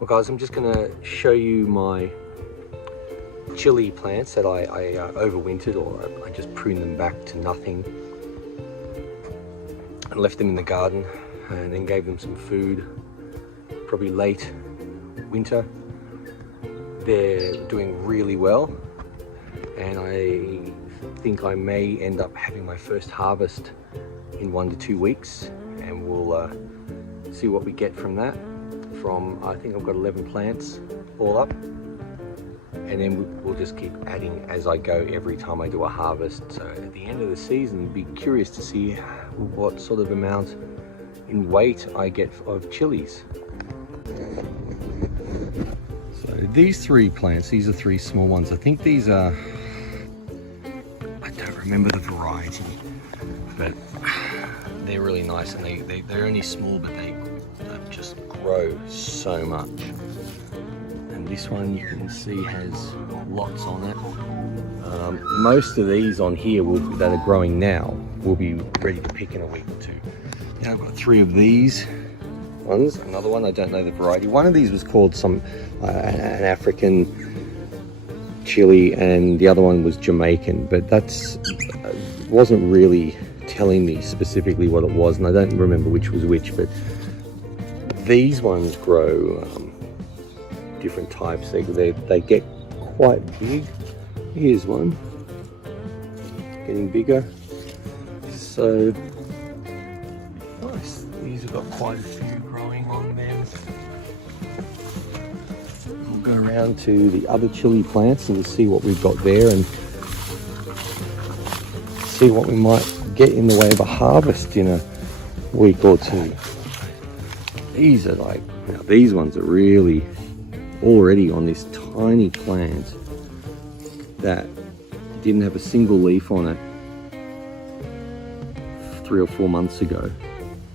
Well guys, I'm just going to show you my chili plants that I overwintered, or I just pruned them back to nothing and left them in the garden, and then gave them some food probably late winter. They're doing really well, and I think I may end up having my first harvest in 1 to 2 weeks, and we'll see what we get from that. I think I've got 11 plants all up, and then we'll just keep adding as I go every time I do a harvest. So at the end of the season, be curious to see what sort of amount in weight I get of chilies. So these 3 plants, these are 3 small ones. I think these are, I don't remember the variety, but they're really nice, and they're only small, but they just grow so much. And this one you can see has lots on it. Most of these on here that are growing now will be ready to pick in a week or 2. Now I've got 3 of these ones. Another one, I don't know the variety. One of these was called an African chili, and the other one was Jamaican, but that's wasn't really telling me specifically what it was, and I don't remember which was which. But these ones grow different types. They get quite big. Here's one getting bigger. So nice. These have got quite a few growing on them. We'll go around to the other chili plants and see what we've got there, and see what we might get in the way of a harvest in a week or 2. These are like, now these ones are really already on this tiny plant that didn't have a single leaf on it 3 or 4 months ago. Yeah,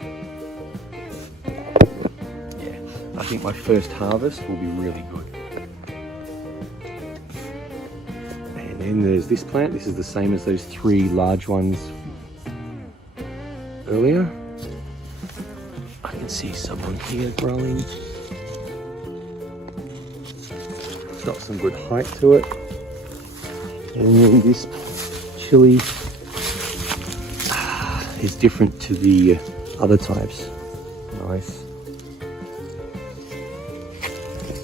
I think my first harvest will be really good. And then there's this plant. This is the same as those 3 large ones earlier. I can see some on here growing. It's got some good height to it. And then this chili is different to the other types. Nice.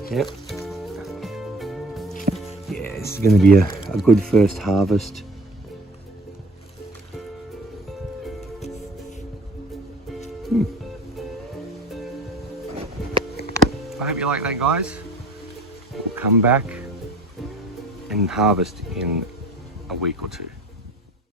Yep. Yeah, this is going to be a good first harvest. I hope you like that, guys. We'll come back and harvest in a week or 2.